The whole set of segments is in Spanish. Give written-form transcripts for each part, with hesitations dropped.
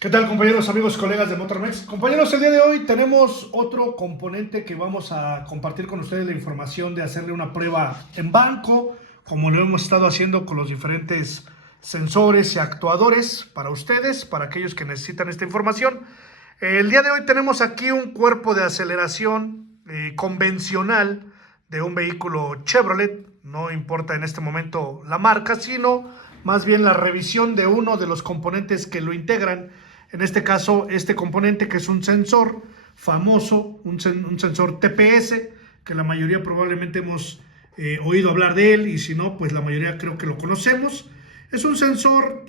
¿Qué tal, compañeros, amigos, colegas de Motormex? Compañeros, el día de hoy tenemos otro componente que vamos a compartir con ustedes la información de hacerle una prueba en banco, como lo hemos estado haciendo con los diferentes sensores y actuadores para ustedes, para aquellos que necesitan esta información. El día de hoy tenemos aquí un cuerpo de aceleración convencional de un vehículo Chevrolet, no importa en este momento la marca, sino más bien la revisión de uno de los componentes que lo integran. En este caso, este componente que es un sensor famoso, un sensor TPS, que la mayoría probablemente hemos oído hablar de él, y si no, pues la mayoría creo que lo conocemos. Es un sensor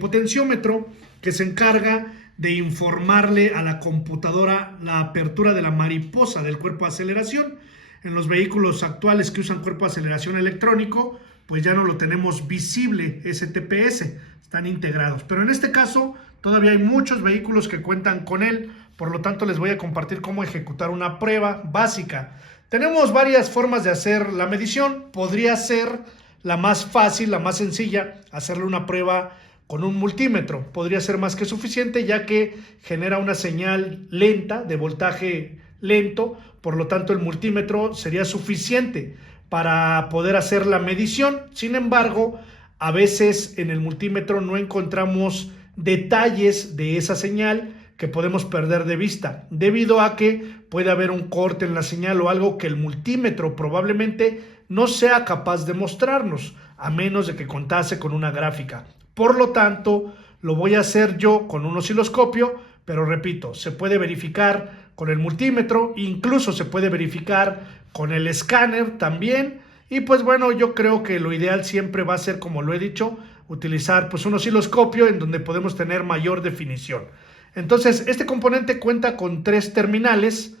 potenciómetro que se encarga de informarle a la computadora la apertura de la mariposa del cuerpo de aceleración. En los vehículos actuales que usan cuerpo de aceleración electrónico, pues ya no lo tenemos visible, ese TPS, están integrados. Pero en este caso, todavía hay muchos vehículos que cuentan con él, por lo tanto les voy a compartir cómo ejecutar una prueba básica. Tenemos varias formas de hacer la medición. Podría ser la más fácil, la más sencilla, hacerle una prueba con un multímetro. Podría ser más que suficiente, ya que genera una señal lenta, de voltaje lento, por lo tanto el multímetro sería suficiente para poder hacer la medición. Sin embargo, a veces en el multímetro no encontramos detalles de esa señal que podemos perder de vista, debido a que puede haber un corte en la señal o algo que el multímetro probablemente no sea capaz de mostrarnos, a menos de que contase con una gráfica. Por lo tanto, lo voy a hacer yo con un osciloscopio, pero repito, se puede verificar con el multímetro, incluso se puede verificar con el escáner también. Y pues bueno, yo creo que lo ideal siempre va a ser, como lo he dicho, utilizar pues un osciloscopio en donde podemos tener mayor definición. Entonces, este componente cuenta con 3 terminales.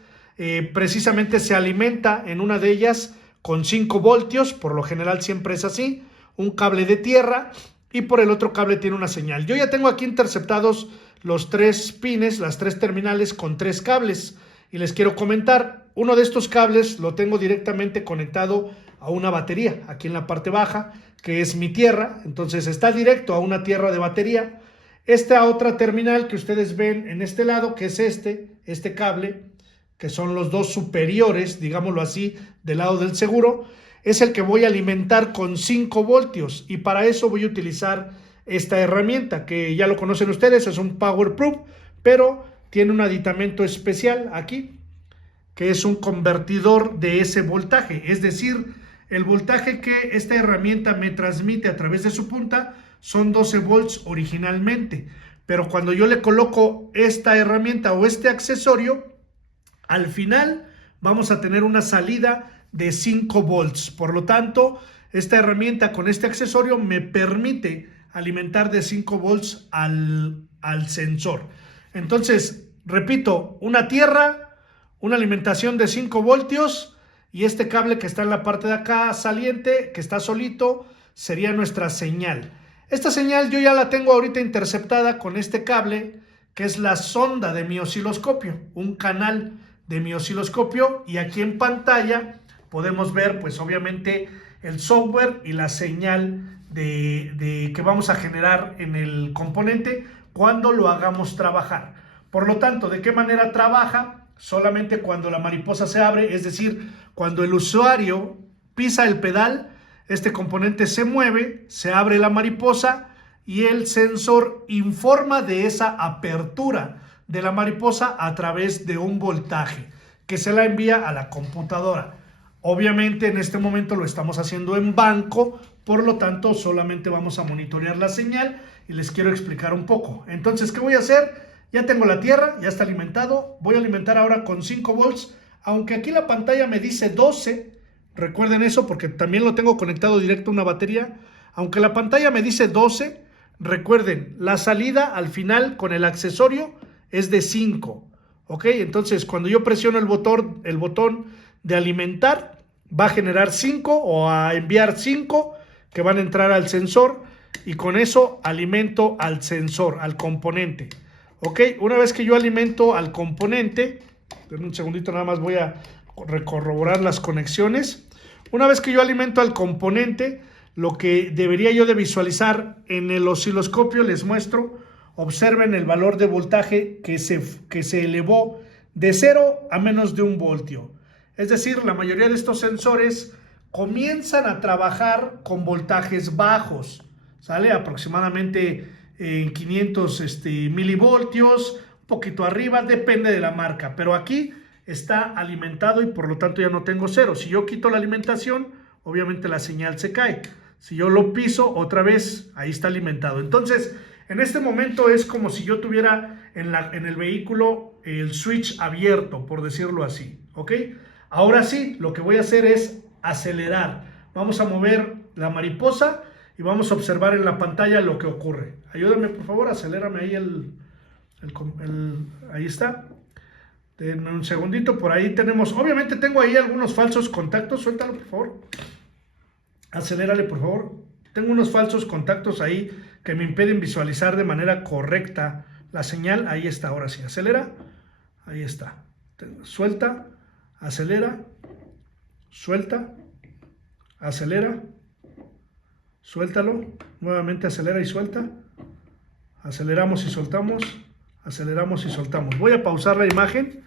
Precisamente se alimenta en una de ellas con 5 voltios, por lo general siempre es así, un cable de tierra, y por el otro cable tiene una señal. Yo ya tengo aquí interceptados los 3 pines, las 3 terminales con 3 cables, y les quiero comentar, uno de estos cables lo tengo directamente conectado a una batería, aquí en la parte baja, que es mi tierra, entonces está directo a una tierra de batería. Esta otra terminal que ustedes ven en este lado, que es este cable, que son los 2 superiores, digámoslo así, del lado del seguro, es el que voy a alimentar con 5 voltios, y para eso voy a utilizar esta herramienta, que ya lo conocen ustedes, es un Power Proof, pero tiene un aditamento especial aquí, que es un convertidor de ese voltaje, es decir, el voltaje que esta herramienta me transmite a través de su punta son 12 volts originalmente, pero cuando yo le coloco esta herramienta o este accesorio, al final vamos a tener una salida de 5 volts. Por lo tanto, esta herramienta con este accesorio me permite alimentar de 5 volts al sensor. Entonces, repito, una tierra, una alimentación de 5 voltios, y este cable que está en la parte de acá saliente, que está solito, sería nuestra señal. Esta señal yo ya la tengo ahorita interceptada con este cable, que es la sonda de mi osciloscopio, un canal de mi osciloscopio, y aquí en pantalla podemos ver pues obviamente el software y la señal que vamos a generar en el componente cuando lo hagamos trabajar. Por lo tanto, ¿de qué manera trabaja? Solamente cuando la mariposa se abre, es decir, cuando el usuario pisa el pedal, este componente se mueve, se abre la mariposa y el sensor informa de esa apertura de la mariposa a través de un voltaje que se la envía a la computadora. Obviamente en este momento lo estamos haciendo en banco, por lo tanto solamente vamos a monitorear la señal y les quiero explicar un poco. Entonces, ¿qué voy a hacer? Ya tengo la tierra, ya está alimentado, voy a alimentar ahora con 5 volts, aunque aquí la pantalla me dice 12, recuerden eso porque también lo tengo conectado directo a una batería, aunque la pantalla me dice 12, recuerden, la salida al final con el accesorio es de 5, ¿ok? Entonces cuando yo presiono el botón de alimentar, va a generar 5 o a enviar 5 que van a entrar al sensor, y con eso alimento al sensor, al componente. Ok, una vez que yo alimento al componente, en un segundito nada más voy a corroborar las conexiones. Una vez que yo alimento al componente, lo que debería yo de visualizar en el osciloscopio, les muestro Observen el valor de voltaje que se elevó de 0 a menos de 1 voltio. Es decir, la mayoría de estos sensores comienzan a trabajar con voltajes bajos, ¿sale? Aproximadamente en 500 milivoltios, un poquito arriba, depende de la marca, pero aquí está alimentado y por lo tanto ya no tengo 0. Si yo quito la alimentación, obviamente la señal se cae. Si yo lo piso, otra vez, ahí está alimentado. Entonces, en este momento es como si yo tuviera en el vehículo el switch abierto, por decirlo así, ¿ok? Ahora sí, lo que voy a hacer es acelerar. Vamos a mover la mariposa y vamos a observar en la pantalla lo que ocurre. Ayúdame, por favor, acelérame ahí ahí está. Denme un segundito, por ahí tenemos, obviamente tengo ahí algunos falsos contactos, suéltalo, por favor. Acelérale, por favor. Tengo unos falsos contactos ahí que me impiden visualizar de manera correcta la señal. Ahí está, ahora sí, acelera. Ahí está. Suelta, acelera, suelta, acelera, suéltalo. Nuevamente acelera y suelta. Aceleramos y soltamos, aceleramos y soltamos. Voy a pausar la imagen.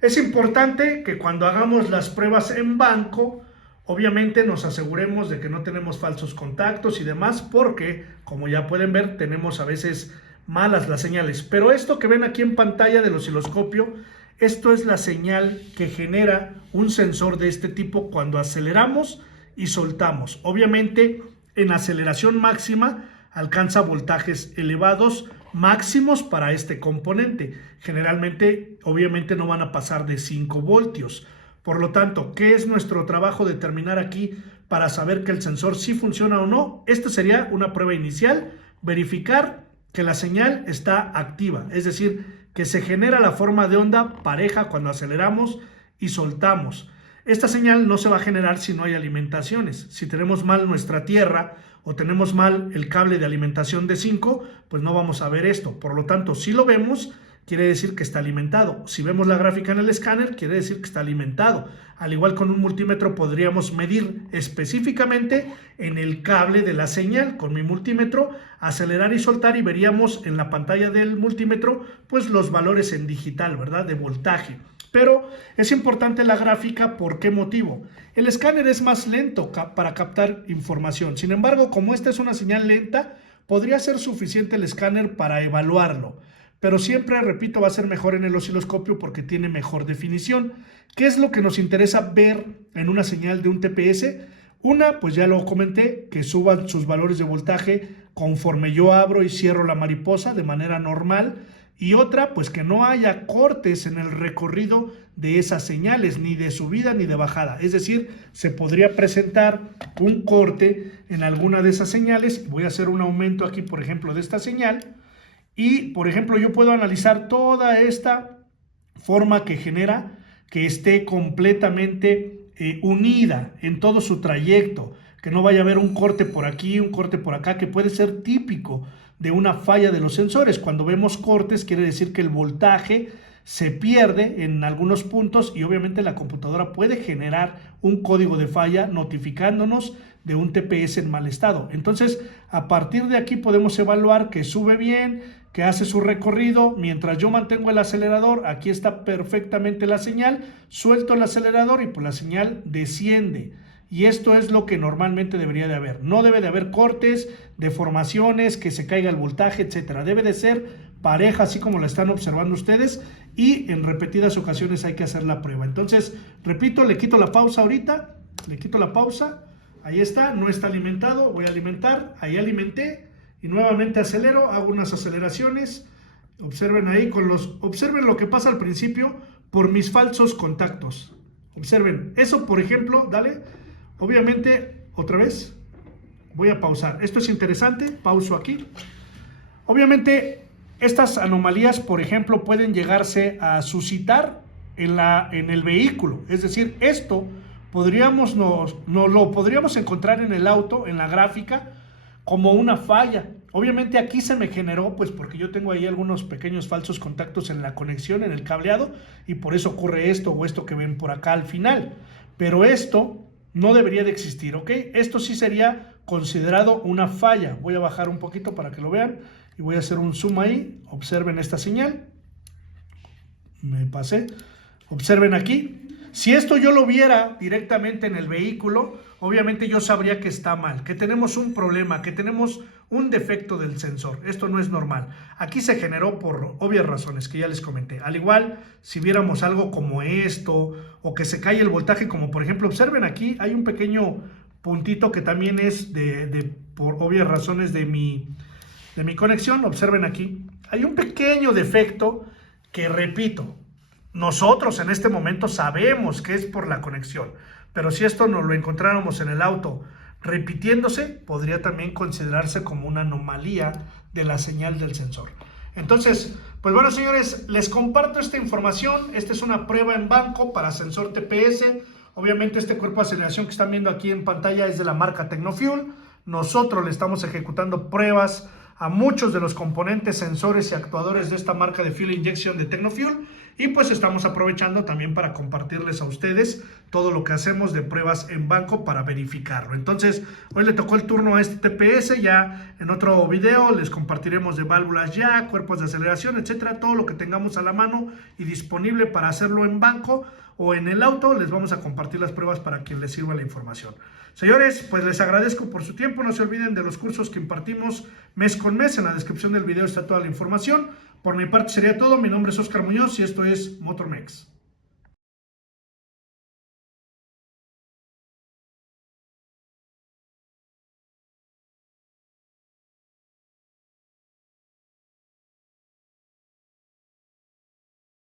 Es importante que cuando hagamos las pruebas en banco, obviamente nos aseguremos de que no tenemos falsos contactos y demás, porque como ya pueden ver, tenemos a veces malas las señales. Pero esto que ven aquí en pantalla del osciloscopio, esto es la señal que genera un sensor de este tipo cuando aceleramos y soltamos. Obviamente en aceleración máxima alcanza voltajes elevados máximos para este componente. Generalmente, obviamente no van a pasar de 5 voltios. Por lo tanto, ¿qué es nuestro trabajo determinar aquí para saber que el sensor sí funciona o no? Esta sería una prueba inicial, verificar que la señal está activa, es decir, que se genera la forma de onda pareja cuando aceleramos y soltamos. Esta señal no se va a generar si no hay alimentaciones. Si tenemos mal nuestra tierra o tenemos mal el cable de alimentación de 5, pues no vamos a ver esto. Por lo tanto, si lo vemos, quiere decir que está alimentado. Si vemos la gráfica en el escáner, quiere decir que está alimentado. Al igual con un multímetro podríamos medir específicamente en el cable de la señal con mi multímetro, acelerar y soltar y veríamos en la pantalla del multímetro pues los valores en digital, ¿verdad? De voltaje. Pero es importante la gráfica, ¿por qué motivo? El escáner es más lento para captar información. Sin embargo, como esta es una señal lenta, podría ser suficiente el escáner para evaluarlo. Pero siempre, repito, va a ser mejor en el osciloscopio porque tiene mejor definición. ¿Qué es lo que nos interesa ver en una señal de un TPS? Una, pues ya lo comenté, que suban sus valores de voltaje conforme yo abro y cierro la mariposa de manera normal. Y otra, pues que no haya cortes en el recorrido de esas señales, ni de subida ni de bajada. Es decir, se podría presentar un corte en alguna de esas señales. Voy a hacer un aumento aquí, por ejemplo, de esta señal. Y, por ejemplo, yo puedo analizar toda esta forma que genera, que esté completamente unida en todo su trayecto, que no vaya a haber un corte por aquí, un corte por acá, que puede ser típico de una falla de los sensores. Cuando vemos cortes, quiere decir que el voltaje se pierde en algunos puntos y obviamente la computadora puede generar un código de falla notificándonos de un TPS en mal estado. Entonces, a partir de aquí podemos evaluar que sube bien, que hace su recorrido. Mientras yo mantengo el acelerador, aquí está perfectamente la señal, suelto el acelerador y pues la señal desciende. Y esto es lo que normalmente debería de haber. No debe de haber cortes, deformaciones, que se caiga el voltaje, etcétera. Debe de ser pareja, así como la están observando ustedes, y en repetidas ocasiones hay que hacer la prueba. Entonces, repito, le quito la pausa ahorita, le quito la pausa, ahí está, no está alimentado, voy a alimentar, ahí alimenté, y nuevamente acelero, hago unas aceleraciones, observen ahí, observen lo que pasa al principio por mis falsos contactos. Observen, eso por ejemplo, dale, obviamente, otra vez, voy a pausar. Esto es interesante, pauso aquí. Obviamente, estas anomalías, por ejemplo, pueden llegarse a suscitar en el vehículo. Es decir, esto lo podríamos encontrar en el auto, en la gráfica, como una falla. Obviamente aquí se me generó, pues porque yo tengo ahí algunos pequeños falsos contactos en la conexión, en el cableado, y por eso ocurre esto o esto que ven por acá al final. Pero esto no debería de existir, ¿ok? Esto sí sería considerado una falla. Voy a bajar un poquito para que lo vean. y voy a hacer un zoom ahí. Observen esta señal. Me pasé. Observen aquí. Si esto yo lo viera directamente en el vehículo, obviamente yo sabría que está mal, que tenemos un problema, que tenemos un defecto del sensor. Esto no es normal. Aquí se generó por obvias razones que ya les comenté. Al igual, si viéramos algo como esto, o que se cae el voltaje, como por ejemplo, observen aquí, hay un pequeño puntito que también es por obvias razones de mi conexión. Observen aquí, hay un pequeño defecto que, repito, nosotros en este momento sabemos que es por la conexión, pero si esto nos lo encontráramos en el auto repitiéndose, podría también considerarse como una anomalía de la señal del sensor. Entonces, pues bueno, señores, les comparto esta información. Esta es una prueba en banco para sensor TPS. Obviamente este cuerpo de aceleración que están viendo aquí en pantalla es de la marca Tecnofuel. Nosotros le estamos ejecutando pruebas a muchos de los componentes, sensores y actuadores de esta marca de Fuel Injection de Tecnofuel, y pues estamos aprovechando también para compartirles a ustedes todo lo que hacemos de pruebas en banco para verificarlo. Entonces, hoy le tocó el turno a este TPS. Ya en otro video les compartiremos de válvulas ya, cuerpos de aceleración, etcétera, todo lo que tengamos a la mano y disponible para hacerlo en banco o en el auto. Les vamos a compartir las pruebas para quien les sirva la información. Señores, pues les agradezco por su tiempo. No se olviden de los cursos que impartimos mes con mes. En la descripción del video está toda la información. Por mi parte sería todo. Mi nombre es Oscar Muñoz y esto es Motormex.